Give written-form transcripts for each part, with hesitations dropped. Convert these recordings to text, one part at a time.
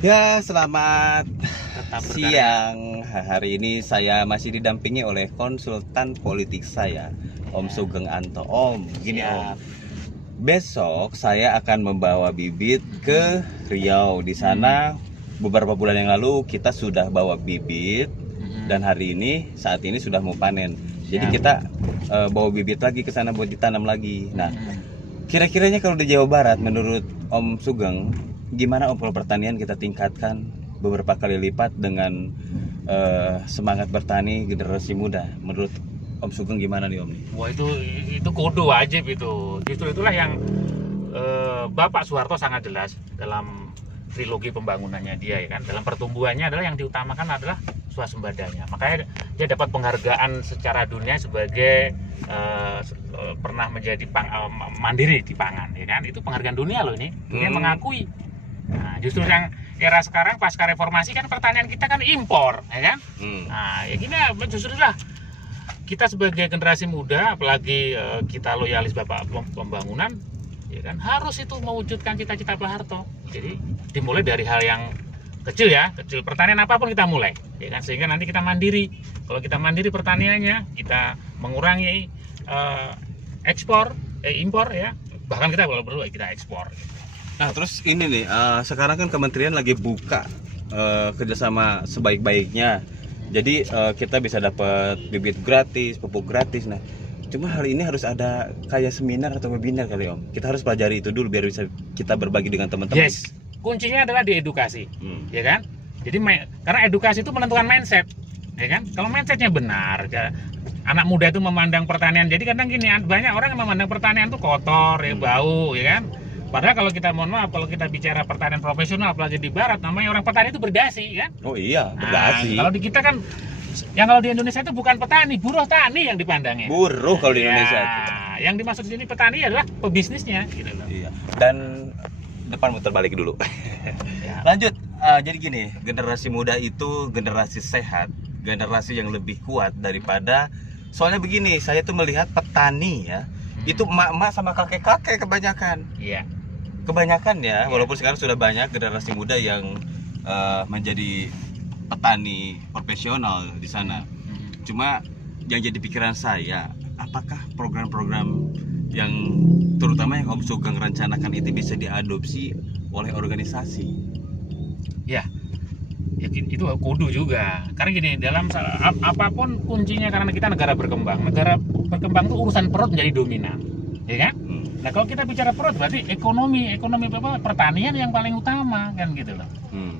Ya, selamat Tetap berkarya. siang. Hari ini saya masih didampingi oleh konsultan politik saya, Om Ya, Sugeng Anto. Om, gini Om. siap. Besok saya akan membawa bibit ke Riau. Di sana beberapa bulan yang lalu kita sudah bawa bibit dan hari ini saat ini sudah mau panen. Jadi Siap. kita bawa bibit lagi ke sana buat ditanam lagi. Nah, kira-kiranya kalau di Jawa Barat menurut Om Sugeng, gimana Om kalau pertanian kita tingkatkan beberapa kali lipat dengan semangat bertani generasi muda? Menurut Om Sugeng gimana nih Om? Wah, itu kudu wajib itu. Justru itulah yang Bapak Soeharto sangat jelas dalam trilogi pembangunannya dia, ya kan. Dalam pertumbuhannya adalah yang diutamakan adalah swasembadanya. Makanya dia dapat penghargaan secara dunia sebagai pernah menjadi mandiri di pangan, ya kan. Itu penghargaan dunia loh ini. Dunia mengakui. Nah, justru yang era sekarang pasca reformasi kan pertanian kita kan impor, ya kan. Nah, ya gini justru lah kita sebagai generasi muda, apalagi kita loyalis Bapak Pembangunan, ya kan, harus itu mewujudkan cita-cita Pak Harto. Jadi dimulai dari hal yang kecil, ya, kecil, pertanian apapun kita mulai, ya kan, sehingga nanti kita mandiri. Kalau kita mandiri pertaniannya, kita mengurangi impor, ya, bahkan kita kalau perlu kita ekspor. Nah, terus ini nih, sekarang kan kementerian lagi buka kerjasama sebaik-baiknya. Jadi kita bisa dapat bibit gratis, pupuk gratis. Nah, cuma hal ini harus ada kayak seminar atau webinar kali Om. Kita harus pelajari itu dulu biar bisa kita berbagi dengan teman-teman. Yes, kuncinya adalah di edukasi, ya kan. Jadi karena edukasi itu menentukan mindset, ya kan. Kalau mindsetnya benar, ya, anak muda itu memandang pertanian. Jadi kadang gini, banyak orang yang memandang pertanian itu kotor, ya, bau, ya kan. Padahal kalau kita mohon maaf, kalau kita bicara pertanian profesional, apalagi di barat, namanya orang petani itu berdasi, kan? Oh iya, berdasi. Kalau di kita kan, kalau di Indonesia itu bukan petani, buruh tani yang dipandangnya. Buruh kalau di Indonesia. Ya, yang dimaksud di sini petani adalah pebisnisnya, gitu loh. Iya. Dan depan muter balik dulu. Ya. Lanjut, jadi gini, generasi muda itu generasi sehat, generasi yang lebih kuat daripada. Soalnya begini, saya tuh melihat petani ya, itu emak-emak sama kakek-kakek kebanyakan. Iya. Kebanyakan ya, walaupun sekarang sudah banyak generasi muda yang menjadi petani profesional di sana. Cuma yang jadi pikiran saya, apakah program-program yang terutama yang Om Sugeng rencanakan itu bisa diadopsi oleh organisasi? Ya, itu kudu juga. Karena gini, dalam apapun kuncinya, karena kita negara berkembang. Negara berkembang itu urusan perut menjadi dominan, ya kan? Nah, kalau kita bicara perut berarti ekonomi apa, pertanian yang paling utama, kan, gitu loh.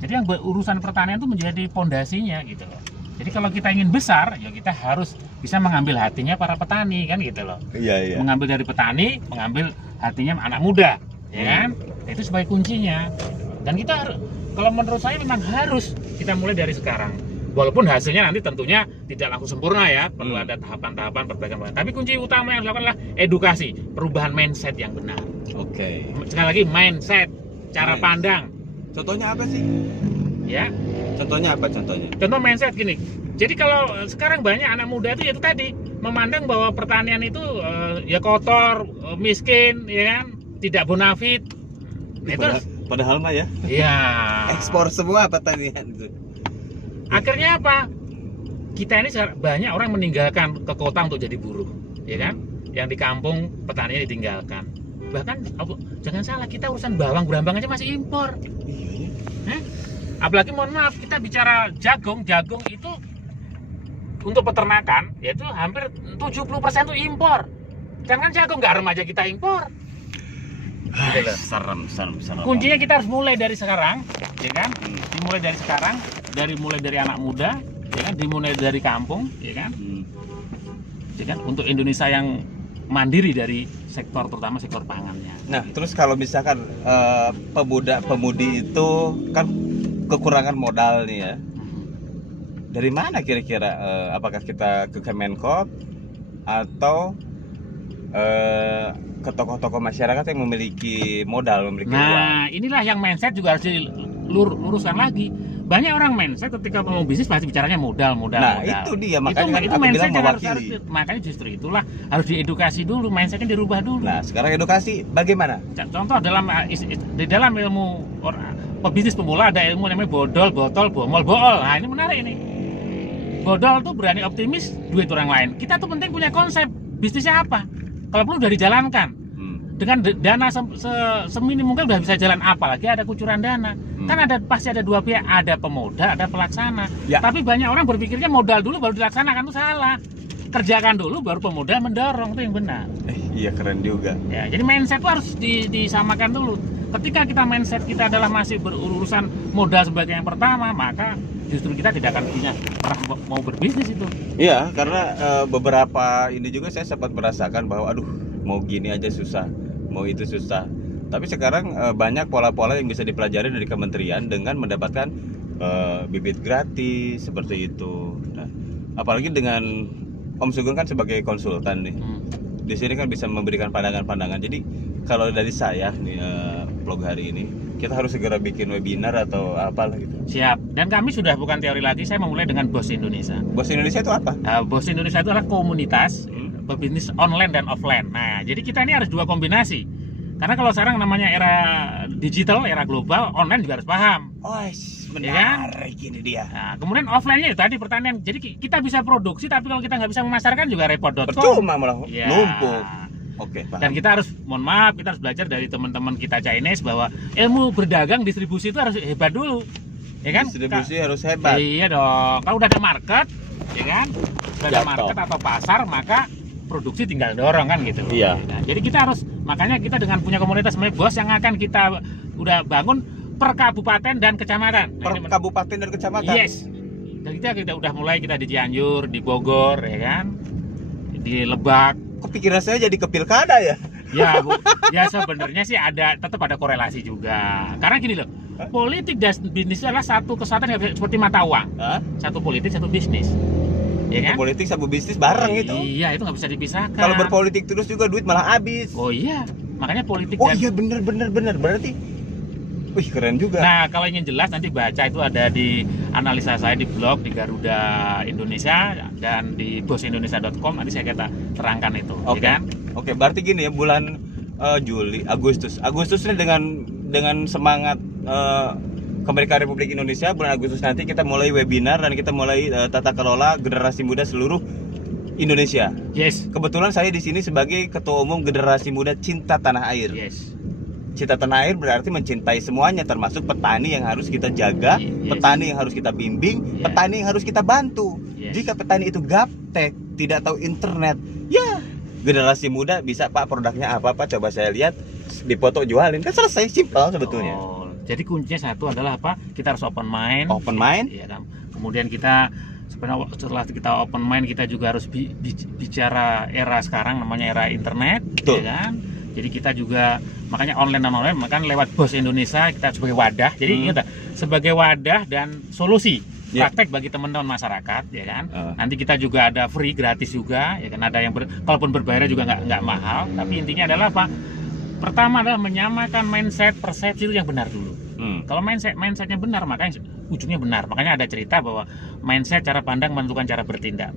Jadi yang urusan pertanian itu menjadi pondasinya, gitu loh. Jadi kalau kita ingin besar, ya kita harus bisa mengambil hatinya para petani, kan, gitu loh. Iya. Mengambil dari petani, mengambil hatinya anak muda, ya kan? Itu sebagai kuncinya. Dan kita, kalau menurut saya memang harus kita mulai dari sekarang. Walaupun hasilnya nanti tentunya tidak langsung sempurna, ya, perlu ada tahapan-tahapan perbaikan. Tapi kunci utama yang dilakukan adalah edukasi, perubahan mindset yang benar. Oke. Sekali lagi, mindset, cara pandang, Contohnya apa sih? ya. Contohnya apa contohnya? Contoh mindset gini. Jadi kalau sekarang banyak anak muda itu tadi memandang bahwa pertanian itu ya kotor, miskin, ya kan, tidak bonafit. Itu Padahal mah ya. ya. Ekspor semua pertanian itu. Akhirnya apa? Kita ini banyak orang meninggalkan ke kota untuk jadi buruh, ya kan? Yang di kampung petaninya ditinggalkan. Bahkan jangan salah, kita urusan bawang berambang aja masih impor. Apalagi mohon maaf, kita bicara jagung itu untuk peternakan, yaitu hampir 70% itu impor. Jangan jagung garam aja kita impor. Gitu loh. Serem. Kuncinya kita harus mulai dari sekarang, ya kan? Dimulai dari sekarang, mulai dari anak muda, ya kan? Dimulai dari kampung, ya kan? Ya kan? Untuk Indonesia yang mandiri dari sektor, terutama sektor pangannya. Nah, terus kalau misalkan pemuda-pemudi itu kan kekurangan modal nih ya. Dari mana kira-kira? Apakah kita ke Kemenkop atau ke tokoh-tokoh masyarakat yang memiliki modal, memiliki uang? Nah, inilah yang mindset juga harus diluruskan lagi. Banyak orang mindset ketika mau bisnis pasti bicaranya modal. Nah, itu dia, makanya itu aku mindset bilang yang harus, mewakili. makanya justru itulah harus diedukasi dulu, mindsetnya dirubah dulu. Nah, sekarang edukasi bagaimana? Contoh di dalam ilmu pebisnis pemula ada ilmu namanya bodol, botol, bomol, bool. Nah ini menarik ini. Bodol tuh berani optimis duit orang lain. Kita tuh penting punya konsep bisnisnya apa. Kalau perlu udah dijalankan. Dengan dana seminim mungkin udah bisa jalan, apalagi ada kucuran dana. Kan pasti ada dua pihak, ada pemodal, ada pelaksana. Ya. Tapi banyak orang berpikirnya modal dulu baru dilaksanakan, itu salah. Kerjakan dulu baru pemodal mendorong, itu yang benar. Iya, keren juga. Ya, jadi mindset itu harus disamakan dulu. Ketika kita mindset kita adalah masih berurusan modal sebagai yang pertama, maka justru kita tidak akan punya pernah mau berbisnis itu. Iya, karena beberapa ini juga saya sempat merasakan bahwa aduh, mau gini aja susah, mau itu susah. Tapi sekarang banyak pola-pola yang bisa dipelajari dari kementerian dengan mendapatkan bibit gratis seperti itu. Nah, apalagi dengan Om Sugeng kan sebagai konsultan nih. Di sini kan bisa memberikan pandangan-pandangan. Jadi kalau dari saya nih vlog hari ini, kita harus segera bikin webinar atau apalah gitu. Siap. Dan kami sudah bukan teori lagi, saya memulai dengan Bos Indonesia. Bos Indonesia itu apa? Bos Indonesia itu adalah komunitas pebisnis online dan offline. Nah, jadi kita ini harus dua kombinasi. Karena kalau sekarang namanya era digital, era global, online juga harus paham. Oh, Ya kan? menarik ini dia. Nah, kemudian offline-nya tadi pertanian. Jadi kita bisa produksi, tapi kalau kita nggak bisa memasarkan juga repot.com. Percuma malah Ya. numpuk. Oke, paham. Dan kita harus, mohon maaf, kita harus belajar dari teman-teman kita Chinese bahwa ilmu berdagang distribusi itu harus hebat dulu. Ya kan? Distribusi harus hebat. Iya dong. Kalau udah ada market, ya kan? Udah ada Jatuh. market atau pasar, maka produksi tinggal dorong kan gitu. Iya. Nah, jadi kita harus, makanya kita dengan punya komunitas namanya Bos yang akan kita udah bangun per kabupaten dan kecamatan. Per kabupaten dan kecamatan. Yes. Dan kita udah mulai, kita di Cianjur, di Bogor, ya kan? Di Lebak. Kok pikiran saya jadi ke pilkada ya? Ya, Bu. Ya sebenarnya sih tetap ada korelasi juga. Karena gini loh, politik dan bisnis adalah satu kesatuan yang seperti mata uang. Hah? Satu politik, satu bisnis. Ya kan? Politik sama bisnis bareng itu. Iya, itu nggak bisa dipisahkan. Kalau berpolitik terus juga duit malah habis. Oh iya, makanya politik Oh dan... iya, bener. Berarti, wih, keren juga. Nah, kalau ingin jelas nanti baca itu ada di analisa saya di blog di Garuda Indonesia dan di bosindonesia.com, nanti saya terangkan itu. Oke. Ya kan? Oke, berarti gini ya, bulan Juli, Agustus ini dengan semangat kemerdekaan Republik Indonesia, bulan Agustus nanti kita mulai webinar dan kita mulai tata kelola generasi muda seluruh Indonesia. Yes. Kebetulan saya di sini sebagai ketua umum generasi muda cinta tanah air. Yes. Cinta tanah air berarti mencintai semuanya, termasuk petani yang harus kita jaga, Yes. petani yang harus kita bimbing, Yes. petani yang harus kita bantu. Yes. Jika petani itu gaptek, tidak tahu internet, ya generasi muda bisa, Pak, produknya apa Pak, coba saya lihat, dipoto jualin, kan selesai, simpel sebetulnya. Oh, jadi kuncinya satu adalah apa? Kita harus open mind. Open mind. Iya kan? Kemudian kita sebenarnya setelah kita open mind, kita juga harus bicara era sekarang namanya era internet. Betul. Ya kan? Jadi kita juga, makanya online dan online, makanya lewat Bos Indonesia kita sebagai wadah. Jadi ingat, sebagai wadah dan solusi praktek bagi teman-teman masyarakat, ya kan. Nanti kita juga ada free, gratis juga, ya kan. Ada yang kalaupun berbayar juga nggak mahal. Tapi intinya adalah apa? Pertama adalah menyamakan mindset, persepsi itu yang benar dulu. Kalau mindsetnya benar, maka ujungnya benar. Makanya ada cerita bahwa mindset, cara pandang menentukan cara bertindak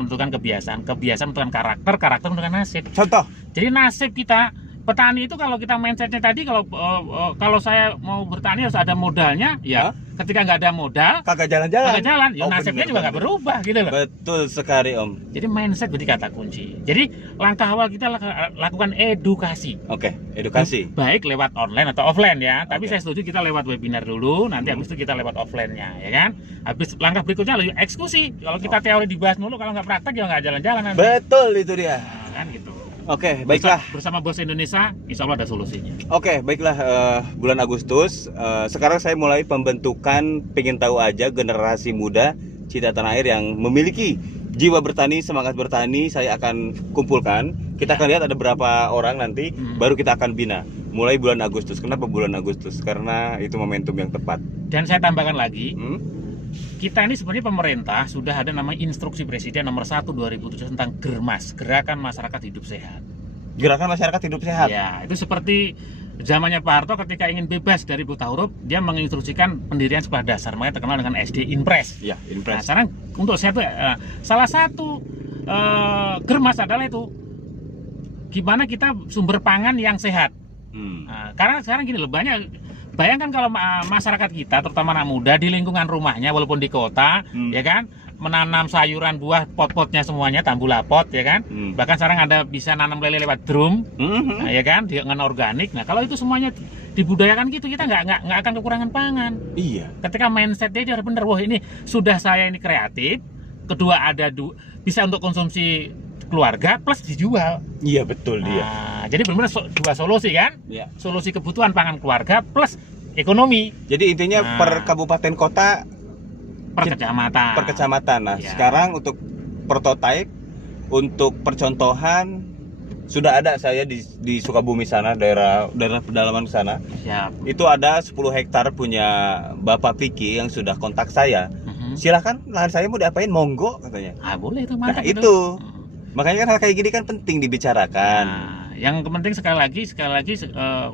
menentukan kebiasaan menentukan karakter menentukan nasib. Contoh. Jadi nasib kita petani itu, kalau kita mindsetnya tadi, kalau saya mau bertani harus ada modalnya, ya. Ketika nggak ada modal, kagak jalan-jalan. ya nasibnya juga nggak berubah, gitu loh. Betul sekali, Om. Jadi mindset jadi kata kunci. Jadi langkah awal kita lakukan edukasi. Oke, edukasi. Baik lewat online atau offline ya. Tapi Oke. saya setuju kita lewat webinar dulu. Nanti habis itu kita lewat offline-nya, ya kan. Habis langkah berikutnya lalu eksekusi. Kalau kita teori dibahas mulu, kalau nggak praktek ya nggak jalan-jalan nanti. Betul itu dia. Nah, kan gitu. Oke, baiklah. Bersama Bos Indonesia, insya Allah ada solusinya. Oke, baiklah, bulan Agustus. Sekarang saya mulai pembentukan, pengen tahu aja generasi muda cinta tanah air yang memiliki jiwa bertani, semangat bertani. Saya akan kumpulkan. Kita akan lihat ada berapa orang nanti, baru kita akan bina. Mulai bulan Agustus. Kenapa bulan Agustus? Karena itu momentum yang tepat. Dan saya tambahkan lagi, kita ini sebenarnya pemerintah sudah ada namanya Instruksi Presiden nomor 1 2007 tentang GERMAS, Gerakan Masyarakat Hidup Sehat. Gerakan Masyarakat Hidup Sehat. Ya, itu seperti zamannya Pak Harto ketika ingin bebas dari buta huruf, dia menginstruksikan pendirian sekolah dasar, makanya terkenal dengan SD Impres. Ya, Nah, Impres. sekarang untuk saya tuh salah satu GERMAS adalah itu gimana kita sumber pangan yang sehat. Nah, karena sekarang gini loh, banyak bayangkan kalau masyarakat kita, terutama anak muda di lingkungan rumahnya, walaupun di kota, ya kan, menanam sayuran buah pot-potnya semuanya tambulapot, ya kan. Bahkan sekarang ada bisa nanam lele lewat drum, nah, ya kan, dengan organik. Nah kalau itu semuanya dibudayakan gitu, kita nggak akan kekurangan pangan. Iya. Ketika mindsetnya dia harus bener, wah ini sudah saya ini kreatif, kedua ada bisa untuk konsumsi keluarga plus dijual. Iya betul dia. Nah, jadi benar-benar dua solusi kan? Iya. Solusi kebutuhan pangan keluarga plus ekonomi. Jadi intinya per kabupaten kota, per kecamatan. Per kecamatan. Nah, Ya. sekarang untuk prototipe, untuk percontohan sudah ada saya di Sukabumi sana, daerah pedalaman sana. Siap. Itu ada 10 hektar punya Bapak Piki yang sudah kontak saya. Silahkan lahan saya mau diapain, monggo katanya. Ah boleh itu, Nah mantap itu. Makanya kan hal kayak gini kan penting dibicarakan. Nah, yang penting sekali lagi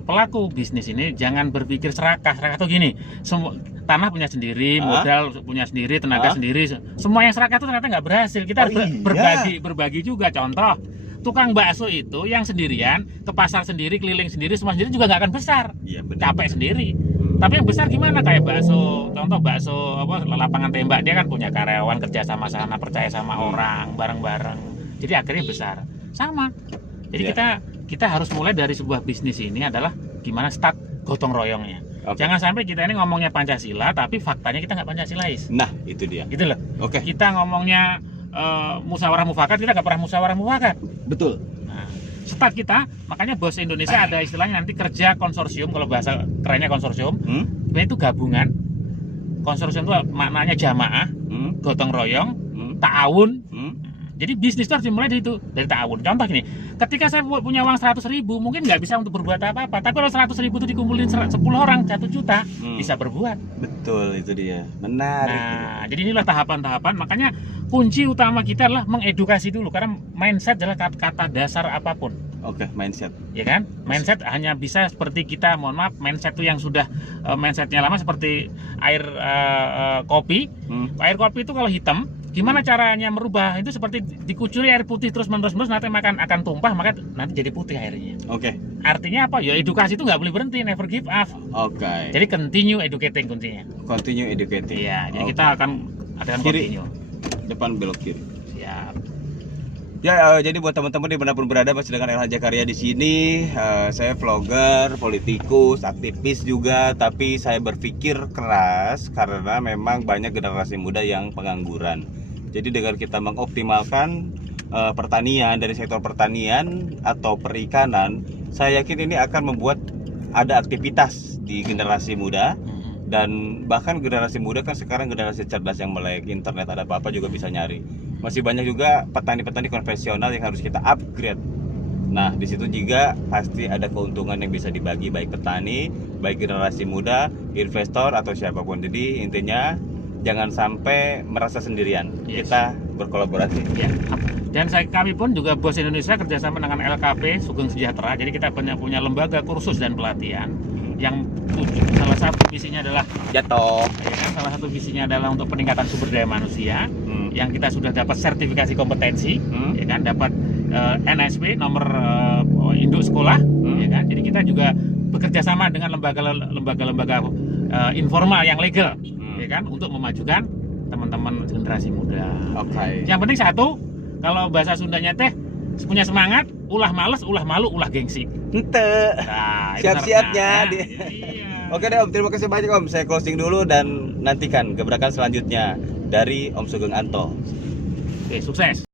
pelaku bisnis ini jangan berpikir serakah tuh gini. Semua tanah punya sendiri, modal punya sendiri, tenaga sendiri. Semua yang serakah itu ternyata nggak berhasil. Kita harus berbagi juga. Contoh, tukang bakso itu yang sendirian ke pasar sendiri, keliling sendiri, semua sendiri juga nggak akan besar. Iya, benar. Capek sendiri. Tapi yang besar gimana, kayak bakso, contoh bakso lapangan tembak, dia kan punya karyawan, kerja sama sana, percaya sama orang, bareng-bareng. Jadi akhirnya besar. Sama. Jadi kita harus mulai dari sebuah bisnis ini adalah gimana start gotong royongnya. Jangan sampai kita ini ngomongnya Pancasila tapi faktanya kita nggak Pancasilais. Nah, itu dia. Gitu loh. Oke. Kita ngomongnya musyawarah mufakat, kita nggak pernah musyawarah mufakat. Betul. Nah, start kita, makanya Bos Indonesia ada istilahnya nanti kerja konsorsium, kalau bahasa kerennya konsorsium. Itu gabungan. Konsorsium itu maknanya jamaah, gotong royong, ta'awun. Jadi bisnis itu harus dimulai dari ta'awun. Contoh gini, ketika saya punya uang 100.000, mungkin nggak bisa untuk berbuat apa-apa. Tapi kalau 100.000 itu dikumpulin 10 orang, 1 juta, bisa berbuat. Betul, itu dia. Menarik. Nah, jadi inilah tahapan-tahapan. Makanya kunci utama kita adalah mengedukasi dulu. Karena mindset adalah kata dasar apapun. Oke, mindset. Ya kan? Mindset hanya bisa seperti kita, mohon maaf, mindset itu yang sudah mindsetnya lama seperti air kopi. Air kopi itu kalau hitam, gimana caranya merubah? Itu seperti dikucuri air putih terus menerus nanti akan tumpah, maka nanti jadi putih airnya. Oke. Artinya apa? Ya edukasi itu nggak boleh berhenti, never give up. Oke. Jadi continue educating kuncinya. Continue educating. Iya, jadi kita akan kiri. continue. Depan belok kiri. Siap. Ya, jadi buat teman-teman dimanapun berada, masih dengan LH Jakarya di sini. Saya vlogger, politikus, aktivis juga, tapi saya berpikir keras karena memang banyak generasi muda yang pengangguran. Jadi dengan kita mengoptimalkan pertanian dari sektor pertanian atau perikanan, saya yakin ini akan membuat ada aktivitas di generasi muda. Dan bahkan generasi muda kan sekarang generasi cerdas yang melek internet, ada apa-apa juga bisa nyari. Masih banyak juga petani-petani konvensional yang harus kita upgrade. Nah, di situ juga pasti ada keuntungan yang bisa dibagi baik petani, baik generasi muda, investor atau siapapun. Jadi intinya jangan sampai merasa sendirian. Kita berkolaborasi. Ya. Dan kami pun juga Bos Indonesia kerjasama dengan LKP Sugeng Sejahtera. Jadi kita punya lembaga kursus dan pelatihan yang salah satu visinya adalah jatuh. Ya kan, salah satu visinya adalah untuk peningkatan sumber daya manusia. Yang kita sudah dapat sertifikasi kompetensi, ya kan, dapat NSP nomor induk sekolah, ya kan. Jadi kita juga bekerja sama dengan lembaga-lembaga informal yang legal, ya kan, untuk memajukan teman-teman generasi muda. Oke. Yang penting satu, kalau bahasa Sundanya teh punya semangat, ulah males, ulah malu, ulah gengsi. Ente. Nah, Siap-siapnya. Iya. Oke deh Om, terima kasih banyak Om. Saya closing dulu dan nantikan gebrakan selanjutnya dari Om Sugeng Anto. Oke, sukses.